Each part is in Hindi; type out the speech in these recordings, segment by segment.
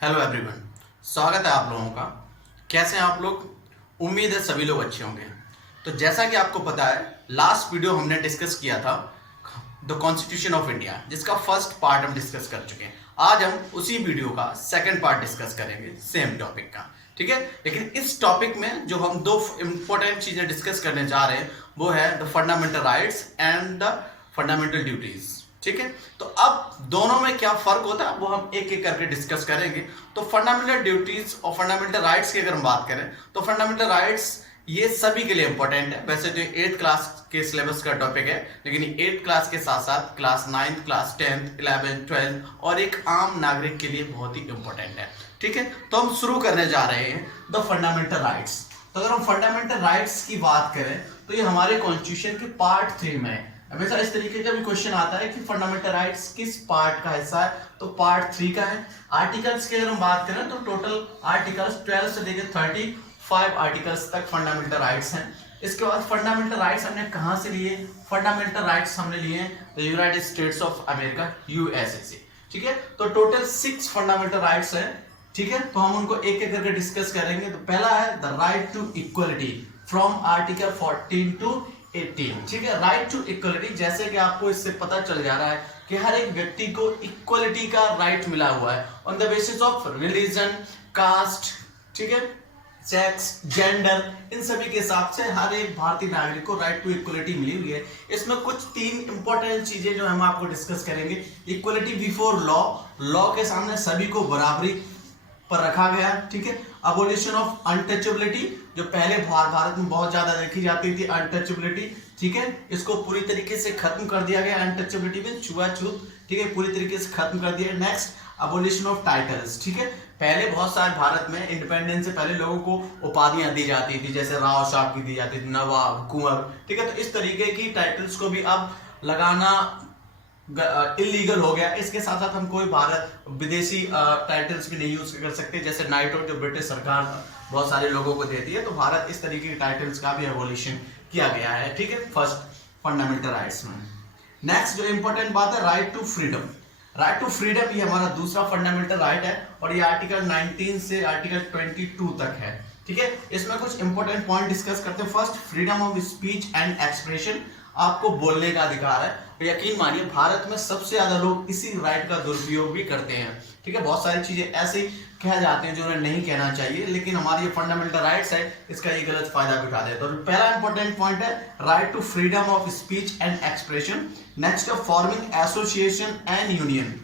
हेलो एवरीवन, स्वागत है आप लोगों का। कैसे हैं आप लोग? उम्मीद है सभी लोग अच्छे होंगे। तो जैसा कि आपको पता है, लास्ट वीडियो हमने डिस्कस किया था द कॉन्स्टिट्यूशन ऑफ इंडिया, जिसका फर्स्ट पार्ट हम डिस्कस कर चुके हैं। आज हम उसी वीडियो का सेकंड पार्ट डिस्कस करेंगे, सेम टॉपिक का। ठीक है, लेकिन इस टॉपिक में जो हम दो इंपॉर्टेंट चीजें डिस्कस करने जा रहे हैं वो है the fundamental rights and the fundamental duties. ठीक है, तो अब दोनों में क्या फर्क होता है वो हम एक एक करके डिस्कस करेंगे। तो फंडामेंटल ड्यूटीज और फंडामेंटल राइट्स की अगर हम बात करें तो फंडामेंटल राइट्स ये सभी के लिए इंपॉर्टेंट है। वैसे तो 8th क्लास के सिलेबस का टॉपिक है, लेकिन 8th क्लास के साथ साथ class 9th, class 10th, 11th, 12th और एक आम नागरिक के लिए बहुत ही इंपॉर्टेंट है। ठीक है, तो हम शुरू करने जा रहे हैं द फंडामेंटल राइट्स। तो अगर हम फंडामेंटल राइट्स की बात करें तो ये हमारे कॉन्स्टिट्यूशन के पार्ट 3 में है। हमेशा इस तरीके का भी क्वेश्चन आता है कि फंडामेंटल राइट्स किस पार्ट का हिस्सा है, तो पार्ट 3 का है। आर्टिकल्स की अगर हम बात करें तो टोटल आर्टिकल्स 12 से लेकर 35 आर्टिकल्स तक फंडामेंटल राइट्स हैं। इसके बाद फंडामेंटल राइट्स हमने कहां से लिए? फंडामेंटल राइट्स हमने लिए हैं United states of America, USA से। ठीक है, तो टोटल 6 फंडामेंटल राइट्स हैं। ठीक है, तो हम उनको एक एक करके डिस्कस करेंगे। तो पहला है the right to equality from article 14 to 18। ठीक है, राइट टू इक्वलिटी, जैसे कि आपको इससे पता चल जा रहा है कि हर एक व्यक्ति को इक्वलिटी का राइट मिला हुआ है on the basis of religion, caste, ठीक है, सेक्स, जेंडर, इन सभी के हिसाब से हर एक भारतीय नागरिक को राइट टू इक्वलिटी मिली हुई है। इसमें कुछ 3 इंपॉर्टेंट चीजें जो हम आपको डिस्कस करेंगे। इक्वलिटी बिफोर लॉ, लॉ के सामने सभी को बराबरी पर रखा गया। ठीक है, अबोलिशन ऑफ अनटचेबिलिटी, जो पहले भारत में बहुत ज्यादा देखी जाती थी अनटचेबिलिटी। ठीक है, इसको पूरी तरीके से खत्म कर दिया गया। अनटचेबिलिटी में छुआछूत, ठीक है, पूरी तरीके से खत्म कर दिया। Next, abolition of titles. ठीक है, पहले बहुत सारे भारत में इंडिपेंडेंस से पहले लोगों को उपाधियां दी जाती थी, जैसे राव साहब की दी जाती थी, नवाब, कुंवर। ठीक है, तो इस तरीके की टाइटल्स को भी अब लगाना इलीगल हो गया। इसके साथ साथ हम कोई भारत विदेशी टाइटल्स भी नहीं यूज कर सकते, जैसे नाइटो जो ब्रिटिश सरकार बहुत सारे लोगों को देती है, तो भारत इस तरीके के टाइटल्स का भी एवोल्यूशन किया गया है। ठीक है, फर्स्ट फंडामेंटल राइट्स में। नेक्स्ट जो इंपॉर्टेंट बात है, right to freedom. Right to freedom ये हमारा दूसरा फंडामेंटल राइट है और ये आर्टिकल 19 से आर्टिकल 22 तक है। ठीक है, इसमें कुछ इंपॉर्टेंट पॉइंट डिस्कस करते हैं। First, freedom of speech and expression, आपको बोलने का अधिकार है। यकीन मानिए भारत में सबसे ज्यादा लोग इसी राइट का दुरुपयोग भी करते हैं। ठीक है, बहुत सारी चीजें ऐसे कह जाते हैं जो उन्हें नहीं कहना चाहिए, लेकिन हमारी ये फंडामेंटल राइट्स है, इसका ये गलत फायदा भी उठाते हैं। तो पहला इंपॉर्टेंट पॉइंट है right to freedom of speech and expression. Next है फॉर्मिंग एसोसिएशन एंड यूनियन।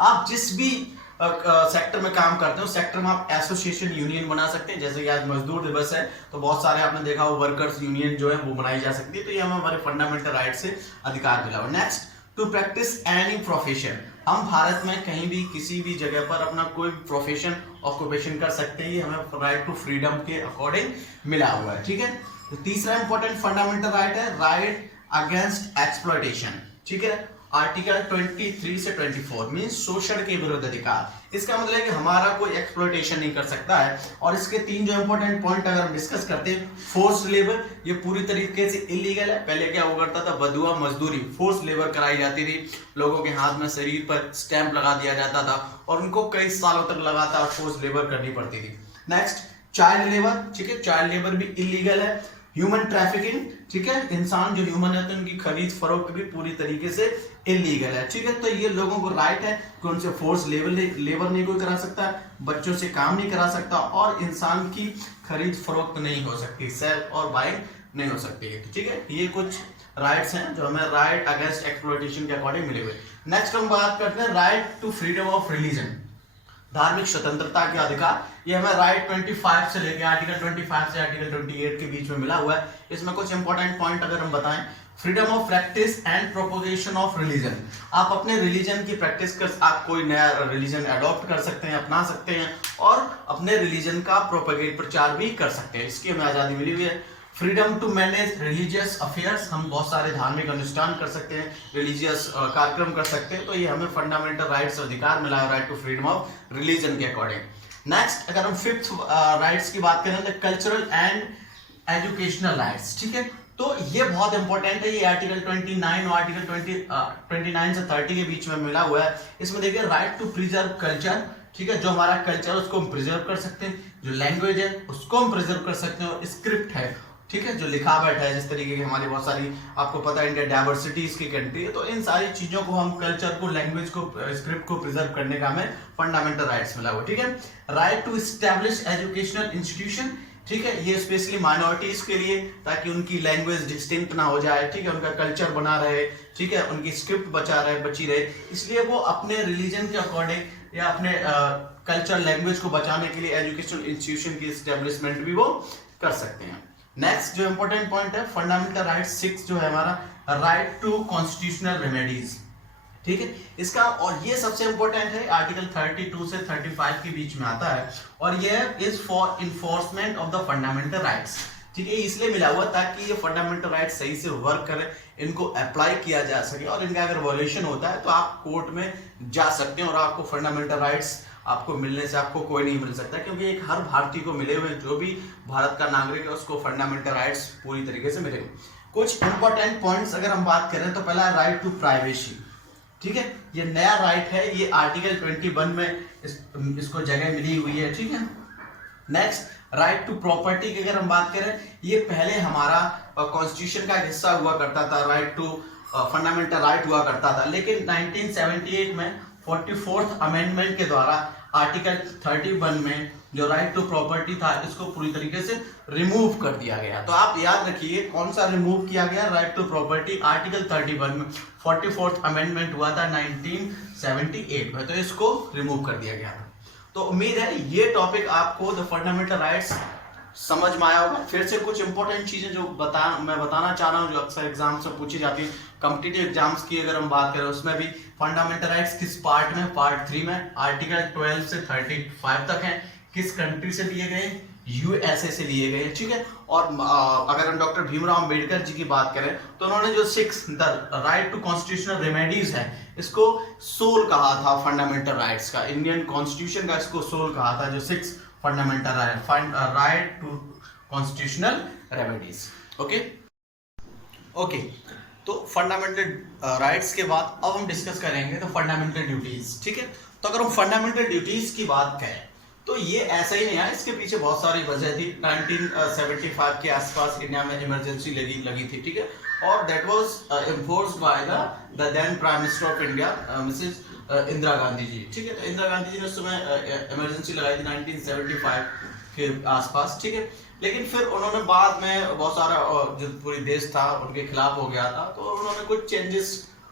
आप जिस भी सेक्टर में काम करते हो, सेक्टर में आप एसोसिएशन यूनियन बना सकते हैं। जैसे कि आज मजदूर दिवस है तो बहुत सारे आपने देखा हो वर्कर्स यूनियन जो है वो बनाई जा सकती है। तो ये हमें हमारे फंडामेंटल राइट से अधिकार मिला हुआ। Next, to practice any profession. हम भारत में कहीं भी किसी भी जगह पर अपना कोई प्रोफेशन ऑक्यूपेशन कर सकते हैं, ये हमें राइट टू फ्रीडम के अकॉर्डिंग मिला हुआ है। ठीक है, तो तीसरा इंपॉर्टेंट फंडामेंटल राइट है राइट अगेंस्ट एक्सप्लॉयटेशन। ठीक है, आर्टिकल 23 से 24 मीन शोषण के विरुद्ध अधिकार। इसका मतलब है कि हमारा कोई एक्सप्लॉयटेशन नहीं कर सकता है। और इसके 3 जो इंपॉर्टेंट पॉइंट अगर हम डिस्कस करते हैं, फोर्स लेबर, ये पूरी तरीके से इलीगल है। पहले क्या हुआ करता था, बदुआ मजदूरी, फोर्स लेबर कराई जाती थी। लोगों के हाथ में शरीर पर स्टैंप लगा दिया जाता था और उनको कई सालों तक लगातार फोर्स लेबर करनी पड़ती थी। Next, child labour. ठीक है, चाइल्ड लेबर भी इलीगल है। ह्यूमन ट्रैफिकिंग, ठीक है, इंसान जो ह्यूमन है तो उनकी खरीद फरोख्त भी पूरी तरीके से इलीगल है। ठीक है, तो ये लोगों को राइट है कि उनसे फोर्स लेबर नहीं कोई करा सकता, बच्चों से काम नहीं करा सकता और इंसान की खरीद फरोख्त नहीं हो सकती, सेल और बाइंग नहीं हो सकती है। ठीक है, ये कुछ राइट्स हैं जो हमें राइट अगेंस्ट एक्सप्लॉयटेशन के अकॉर्डिंग मिले हुए। नेक्स्ट हम बात करते हैं right to freedom of religion, धार्मिक स्वतंत्रता के अधिकार। ये हमें राइट 25 से लेकर आर्टिकल 25 से आर्टिकल 28 के बीच में मिला हुआ है। इसमें कुछ इंपॉर्टेंट पॉइंट अगर हम बताएं, freedom of practice and propagation of religion. आप अपने रिलीजन की प्रैक्टिस कर, आप कोई नया रिलीजन अडॉप्ट कर सकते हैं, अपना सकते हैं और अपने रिलीजन का प्रोपेगेट प्रचार भी कर सकते हैं, इसकी हमें आजादी मिली हुई है। Freedom to manage religious affairs, हम बहुत सारे धार्मिक अनुष्ठान कर सकते हैं, रिलीजियस कार्यक्रम कर सकते हैं। तो ये हमें फंडामेंटल राइट्स अधिकार मिला है right to freedom of religion के अकॉर्डिंग। नेक्स्ट, अगर हम 5th राइट्स की बात करें तो कल्चरल एंड एजुकेशनल राइट्स। ठीक है, तो ये बहुत इंपॉर्टेंट है, ये आर्टिकल 29 और आर्टिकल 29 से 30 के बीच में मिला हुआ है। इसमें देखिए राइट टू प्रिजर्व कल्चर, ठीक है, जो हमारा कल्चर उसको हम प्रिजर्व कर सकते हैं, जो लैंग्वेज है उसको हम प्रिजर्व कर सकते हैं, और स्क्रिप्ट है, ठीक है, जो लिखा बैठा है, जिस तरीके की हमारी बहुत सारी, आपको पता है इंडिया डाइवर्सिटीज की कंट्री है, तो इन सारी चीजों को हम कल्चर को, लैंग्वेज को, स्क्रिप्ट को प्रिजर्व करने का हमें फंडामेंटल राइट्स मिला हुआ, ठीक है। Right to establish educational institution, ठीक है, ये स्पेशली माइनॉरिटीज के लिए, ताकि उनकी लैंग्वेज डिस्टिंक्ट ना हो जाए, ठीक है, उनका कल्चर बना रहे, ठीक है, उनकी स्क्रिप्ट बची रहे, इसलिए वो अपने रिलीजन के अकॉर्डिंग या अपने कल्चर लैंग्वेज को बचाने के लिए एजुकेशनल इंस्टीट्यूशन की एस्टेब्लिशमेंट भी वो कर सकते हैं। नेक्स्ट जो इंपॉर्टेंट पॉइंट है फंडामेंटल राइट 6 जो है हमारा, राइट टू कॉन्स्टिट्यूशनल रेमेडीज, ठीक है, इसका, और ये सबसे इंपॉर्टेंट है, आर्टिकल 32 से 35 के बीच में आता है, और ये is for enforcement of the fundamental rights, ठीक है, इसलिए मिला हुआ ताकि ये फंडामेंटल राइट्स सही से वर्क करे, इनको अप्लाई किया जा सके, और इनका अगर वॉल्यूशन होता है तो आप कोर्ट में जा सकते हैं और आपको फंडामेंटल राइट्स आपको मिलने से आपको कोई नहीं मिल सकता, क्योंकि एक हर भारतीय को मिले हुए, जो भी भारत का नागरिक है उसको फंडामेंटल राइट्स पूरी तरीके से मिले। कुछ इंपॉर्टेंट पॉइंट्स अगर हम बात करें तो पहला राइट टू प्राइवेसी, ठीक है, ये नया राइट है, ये आर्टिकल 21 में इसको जगह मिली हुई है, ठीक है। नेक्स्ट राइट टू प्रॉपर्टी की अगर हम बात करें, ये पहले हमारा कॉन्स्टिट्यूशन का हिस्सा हुआ करता था, राइट टू फंडामेंटल राइट हुआ करता था, लेकिन 1978 में 44th अमेंडमेंट के द्वारा आर्टिकल 31 में जो राइट टू प्रॉपर्टी था इसको पूरी तरीके से रिमूव कर दिया गया। तो आप याद रखिए कौन सा रिमूव किया गया, राइट टू प्रॉपर्टी आर्टिकल 31 में, 44th अमेंडमेंट हुआ था 1978 में, तो इसको रिमूव कर दिया गया था। तो उम्मीद है ये टॉपिक आपको द फंडामेंटल राइट्स समझ में आया होगा। फिर से कुछ इंपॉर्टेंट चीजें जो मैं बताना चाह रहा हूँ, जो अक्सर एग्जाम्स में पूछी जाती है, कॉम्पिटिटिव एग्जाम्स की अगर हम बात करें उसमें भी फंडामेंटल राइट्स किस पार्ट में, पार्ट 3 में, आर्टिकल 12 से 35 तक है, किस कंट्री से लिए गए, यूएसए से लिए गए, ठीक है। और अगर हम डॉक्टर भीमराव अंबेडकर जी की बात करें तो उन्होंने जो 6 the right to constitutional remedies है, इसको सोल कहा था फंडामेंटल राइट्स का, इंडियन कॉन्स्टिट्यूशन का इसको सोल कहा था, जो 6 fundamental right to constitutional remedies. Okay, तो फंडामेंटल राइट्स के बाद अब हम डिस्कस करेंगे तो फंडामेंटल ड्यूटीज, ठीक है। तो अगर हम फंडामेंटल ड्यूटीज की बात करें तो ये ऐसा ही नहीं है, इसके पीछे बहुत सारी वजह थी। 1975 के आसपास इंडिया में इमरजेंसी लगी थी, ठीक है, और that was enforced by the then prime minister of India Mrs Indira Gandhi ji, ठीक है। तो इंदिरा गांधी जी ने उस समय इमरजेंसी लगाई थी 1975 के आसपास, ठीक है। लेकिन फिर उन्होंने बाद में बहुत सारा जो पूरी देश था उनके खिलाफ हो गया था, तो उन्होंने कुछ चेंजेस,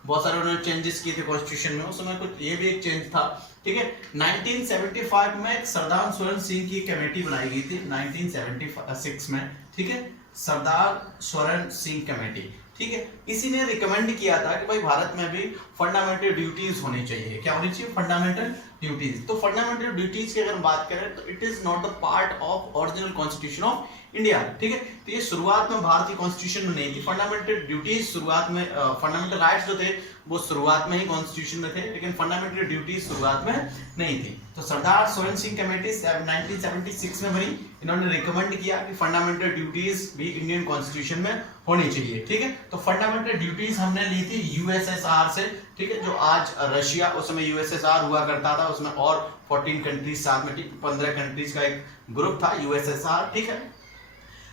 बहुत सारे उन्होंने चेंजेस किए थे कॉन्स्टिट्यूशन में, उस समय कुछ ये भी एक चेंज था, ठीक है। 1975 में एक सरदार स्वरण सिंह की कमेटी बनाई गई थी 1976 में, ठीक है, सरदार स्वरण सिंह कमेटी, ठीक है। इसी ने रिकमेंड किया था कि भाई भारत में भी फंडामेंटल ड्यूटीज होनी चाहिए। क्या होनी चाहिए? Fundamental duties. तो फंडामेंटल ड्यूटीज की अगर बात करें तो it is not the part of original constitution of India, ठीक है। तो ये शुरुआत में भारतीय कॉन्स्टिट्यूशन में नहीं थी। फंडामेंटल ड्यूटीज शुरुआत में, फंडामेंटल राइट्स जो थे वो शुरुआत में ही कॉन्स्टिट्यूशन में थे, लेकिन फंडामेंटल ड्यूटीज शुरुआत में नहीं थी। तो सरदार स्वरण सिंह कमेटी 1976 में बनी। इन्होंने रिकमेंड किया कि फंडामेंटल ड्यूटीज भी इंडियन कॉन्स्टिट्यूशन में होनी चाहिए, ठीक है। तो फंडामेंटल ड्यूटीज हमने ली थी यूएसएसआर से, ठीक है, जो आज रशिया, उस समय यूएसएसआर हुआ करता था, उसमें और 14 कंट्रीज साथ में, ठीक, 15 कंट्रीज का एक ग्रुप था यूएसएसआर, ठीक है।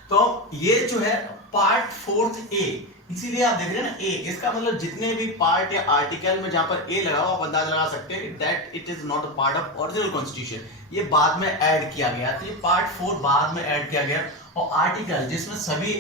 तो ये जो है पार्ट 4 ए, इसीलिए आप देख रहे हैं ना ए, इसका मतलब जितने भी पार्ट या आर्टिकल में जहां पर ए लगा हुआ आप अंदाजा लगा सकते हैं that it is not a part of original constitution, ये बाद में ऐड किया गया। तो ये पार्ट 4 बाद में ऐड किया गया। और आर्टिकल जिसमें सभी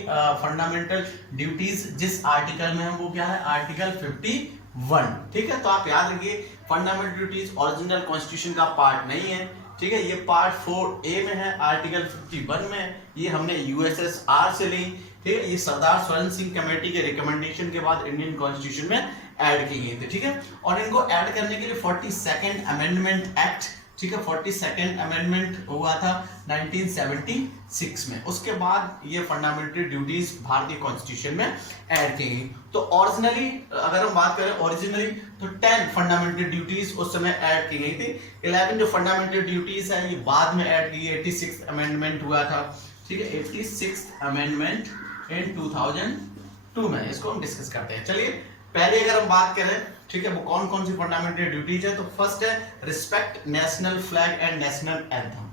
फंडामेंटल ड्यूटीज जिस आर्टिकल में है वो क्या है? आर्टिकल 51, ठीक है। तो आप याद रखिए फंडामेंटल ड्यूटीज ओरिजिनल कॉन्स्टिट्यूशन का पार्ट नहीं है, ठीक है। ये पार्ट 4A में है, आर्टिकल 51 में, ये हमने यूएसएसआर से ली, ठीक है। ये सरदार स्वरण सिंह कमेटी के रिकमेंडेशन के बाद इंडियन कॉन्स्टिट्यूशन में ऐड की गई थी, ठीक है। और इनको ऐड करने के लिए 42nd अमेंडमेंट एक्ट, ठीक है, 42nd अमेंडमेंट हुआ था 1976 में। उसके बाद ये फंडामेंटल ड्यूटीज भारतीय कॉन्स्टिट्यूशन में ऐड की गई। तो ओरिजिनली अगर हम बात करें ओरिजिनली तो 10 फंडामेंटल ड्यूटीज उस समय ऐड की गई थी। 11 जो फंडामेंटल ड्यूटीज है ये बाद में ऐड की, 86th अमेंडमेंट हुआ था, ठीक है। 86th अमेंडमेंट इन 2002 में, इसको हम डिस्कस करते हैं। चलिए पहले अगर हम बात करें, ठीक है, वो कौन कौन सी फंडामेंटल ड्यूटीज है, तो फर्स्ट है respect national flag and national anthem.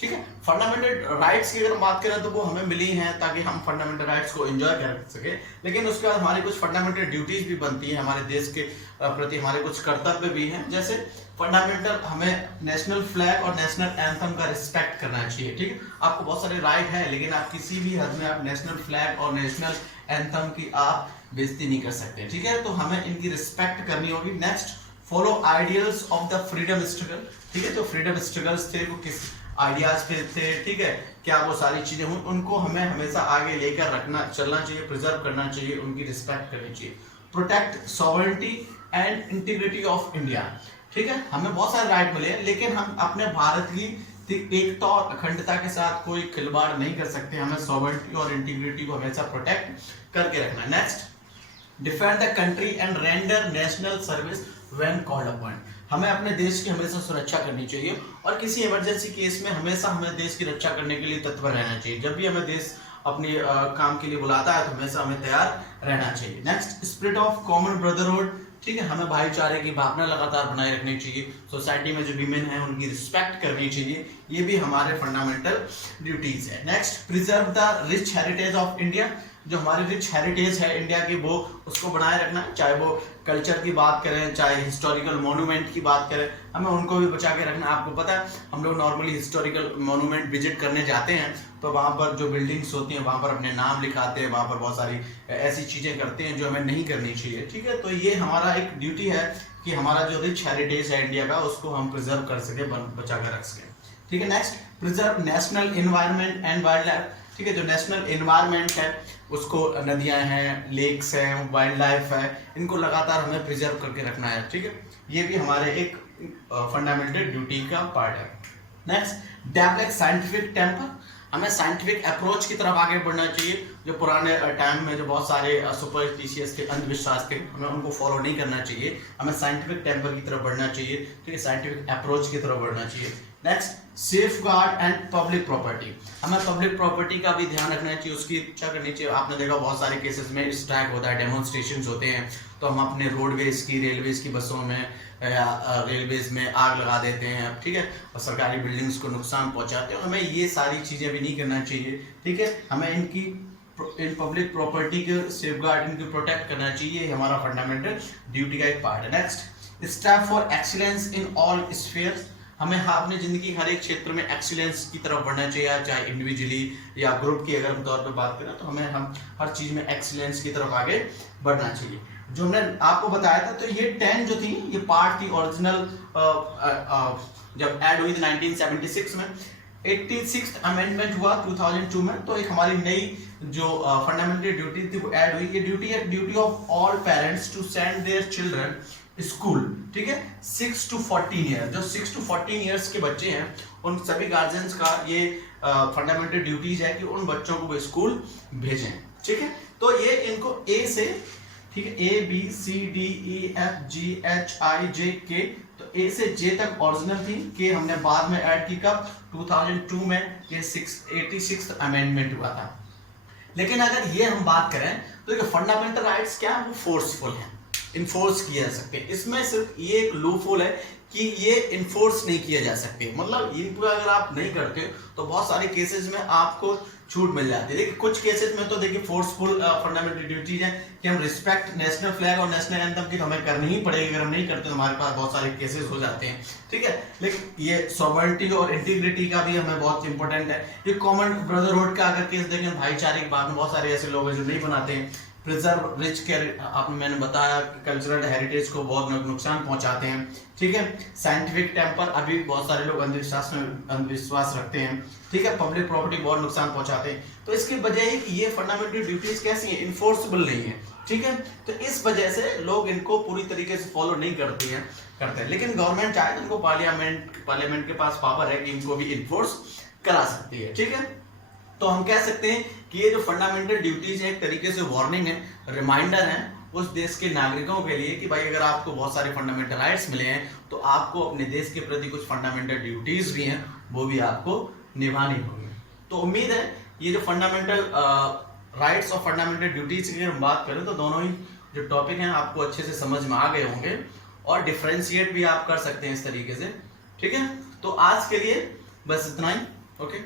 ठीक है, फंडामेंटल राइट्स की अगर बात करें तो वो हमें मिली हैं ताकि हम फंडामेंटल राइट्स को एंजॉय कर सके, लेकिन उसके बाद हमारी कुछ फंडामेंटल ड्यूटीज भी बनती हैं, हमारे देश के प्रति हमारे कुछ कर्तव्य भी हैं। जैसे फंडामेंटल हमें नेशनल फ्लैग और नेशनल एंथम का रिस्पेक्ट करना चाहिए। ठीक है, आपको बहुत सारे राइट है, लेकिन आप किसी भी हद में आप नेशनल फ्लैग और नेशनल एंथम की आप बेइज्जती नहीं कर सकते। ठीक है, तो हमें इनकी रिस्पेक्ट करनी होगी। Next, follow ideals of the freedom struggle. ठीक है, जो फ्रीडम स्ट्रगल्स थे वो किस आइडियाज पे थे, ठीक है, क्या वो सारी चीजें हुई, उनको हमें हमेशा आगे लेकर रखना चलना चाहिए, प्रिजर्व करना चाहिए, उनकी रिस्पेक्ट करनी चाहिए। Protect sovereignty and integrity of India. ठीक है, हमें बहुत सारे राइट मिले हैं, लेकिन हम अपने भारत की एकता और अखंडता के साथ कोई खिलवाड़ नहीं कर सकते। हमें सॉवरेनिटी और इंटीग्रिटी को हमेशा प्रोटेक्ट करके रखना है। Next, defend the country and render national service when called upon. हमें अपने देश की हमेशा सुरक्षा करनी चाहिए और किसी इमरजेंसी केस में हमेशा हमें देश की रक्षा करने के लिए तत्पर रहना चाहिए। जब भी हमें देश अपने काम के लिए बुलाता है तो हमेशा हमें तैयार रहना चाहिए। Next, spirit of common brotherhood. ठीक है, हमें भाईचारे की भावना लगातार बनाए रखनी चाहिए। सोसाइटी में जो विमेन है उनकी रिस्पेक्ट करनी चाहिए, ये भी हमारे फंडामेंटल ड्यूटीज है। Next, preserve the rich heritage of India. जो हमारी रिच हेरिटेज है इंडिया की, वो उसको बनाए रखना है, चाहे वो कल्चर की बात करें, चाहे हिस्टोरिकल मोन्यूमेंट की बात करें, हमें उनको भी बचा के रखना। आपको पता है हम लोग नॉर्मली हिस्टोरिकल मोन्यूमेंट विजिट करने जाते हैं तो वहाँ पर जो बिल्डिंग्स होती हैं वहाँ पर अपने नाम लिखाते हैं, वहाँ पर बहुत सारी ऐसी चीज़ें करते हैं जो हमें नहीं करनी चाहिए। ठीक है, तो ये हमारा एक ड्यूटी है कि हमारा जो रिच हेरिटेज है इंडिया का उसको हम प्रिजर्व कर सके, बचा कर रख सकें। ठीक है, next, preserve national environment and wild life. ठीक है, जो नेशनल एनवायरनमेंट है उसको, नदियां हैं, लेक्स हैं, वाइल्ड लाइफ है, इनको लगातार हमें प्रिजर्व करके रखना है। ठीक है, ये भी हमारे एक फंडामेंटल ड्यूटी का पार्ट है। Next, develop scientific temper. हमें साइंटिफिक अप्रोच की तरफ आगे बढ़ना चाहिए। जो पुराने टाइम में जो बहुत सारे सुपरस्टिशियस थे, अंधविश्वास थे, हमें उनको फॉलो नहीं करना चाहिए। हमें साइंटिफिक टेम्पर की तरफ बढ़ना चाहिए। ठीक है, साइंटिफिक अप्रोच की तरफ बढ़ना चाहिए। Next, safe guard and public property. हमें पब्लिक प्रॉपर्टी का भी ध्यान रखना चाहिए, उसकी रक्षा करनी चाहिए। आपने देखा बहुत सारे केसेस में स्ट्राइक होता है, डेमोन्स्ट्रेशन होते हैं, तो हम अपने रोडवेज की, रेलवेज की बसों में या रेलवेज में आग लगा देते हैं। ठीक है, और सरकारी बिल्डिंग्स को नुकसान पहुंचाते हैं। हमें ये सारी चीजें भी नहीं करना चाहिए। ठीक है, हमें इन पब्लिक प्रॉपर्टी के सेफगार्ड, इनको प्रोटेक्ट करना चाहिए, हमारा फंडामेंटल ड्यूटी का एक पार्ट है। Next, strive for excellence in all spheres. हमें अपनी जिंदगी हर एक क्षेत्र में एक्सीलेंस की तरफ बढ़ना चाहिए, चाहे इंडिविजुअली या ग्रुप की अगर हम तौर पे बात करें तो हम हर चीज में एक्सीलेंस की तरफ आगे बढ़ना चाहिए। जो हमने आपको बताया था, तो ये 10 जो थी ये पार्ट थी ओरिजिनल, जब ऐड हुई थी 1976 में। 86th अमेंडमेंट हुआ 2002 में, तो एक हमारी नई जो फंडामेंटल ड्यूटी थी वो ऐड हुई। ये ड्यूटी है, duty of all parents to send their children school. ठीक है, 6 to 14 ईयर, जो 6 to 14 ईयर्स के बच्चे हैं उन सभी गार्जियंस का ये फंडामेंटल ड्यूटीज है कि उन बच्चों को वो स्कूल भेजें। ठीक है, तो ये इनको ए से, ठीक है, A B C D E F G H I J K, तो A से J तक ओरिजिनल थी, के हमने बाद में ऐड की कब, 2002 में, ये 86th अमेंडमेंट हुआ था। लेकिन अगर ये हम बात करें तो ये फंडामेंटल राइट्स क्या है, वो फोर्सफुल है, इन्फोर्स किया जा सकते हैं। इसमें सिर्फ ये एक लूपहोल है कि ये इन्फोर्स नहीं किया जा सकते, मतलब इनको अगर आप नहीं करते तो बहुत सारे केसेस में आपको छूट मिल जाती है। देखिए कुछ केसेस में तो देखिए फोर्सफुल फंडामेंटल ड्यूटीज है कि हम रिस्पेक्ट नेशनल फ्लैग और नेशनल एंथम की तो हमें करनी ही पड़ेगी, अगर हम नहीं करते तो हमारे पास बहुत सारे केसेस हो जाते हैं। ठीक है, लेकिन ये सॉवरेनिटी और इंटीग्रिटी का भी हमें बहुत इंपॉर्टेंट है। ये कॉमन ब्रदरहुड का अगर केस देखें, भाईचारे की बात में बहुत सारे ऐसे लोग हैं जो नहीं बनाते हैं। प्रिजर्व रिच के, आपने मैंने बताया कल्चरल हेरिटेज को बहुत नुकसान पहुंचाते हैं। ठीक है, साइंटिफिक टेम्पर, अभी बहुत सारे लोग अंधविश्वास रखते हैं। ठीक है, पब्लिक प्रॉपर्टी बहुत नुकसान पहुंचाते हैं। तो इसकी वजह है कि ये फंडामेंटल ड्यूटीज कैसी हैं, इन्फोर्सेबल नहीं है। ठीक है, तो इस वजह से लोग इनको पूरी तरीके से फॉलो नहीं करते हैं। लेकिन गवर्नमेंट चाहे तो इनको पार्लियामेंट के पास पावर है कि इनको भी इन्फोर्स करा सकती है। ठीक है, तो हम कह सकते हैं कि ये जो फंडामेंटल ड्यूटीज है एक तरीके से वार्निंग है, रिमाइंडर है उस देश के नागरिकों के लिए कि भाई अगर आपको बहुत सारे फंडामेंटल राइट्स मिले हैं तो आपको अपने देश के प्रति कुछ फंडामेंटल ड्यूटीज भी हैं, वो भी आपको निभानी होगी। तो उम्मीद है ये जो फंडामेंटल राइट्स और फंडामेंटल ड्यूटीज की हम बात करें तो दोनों ही जो टॉपिक हैं आपको अच्छे से समझ में आ गए होंगे और डिफरेंशिएट भी आप कर सकते हैं इस तरीके से। ठीक है, तो आज के लिए बस इतना ही। ओके।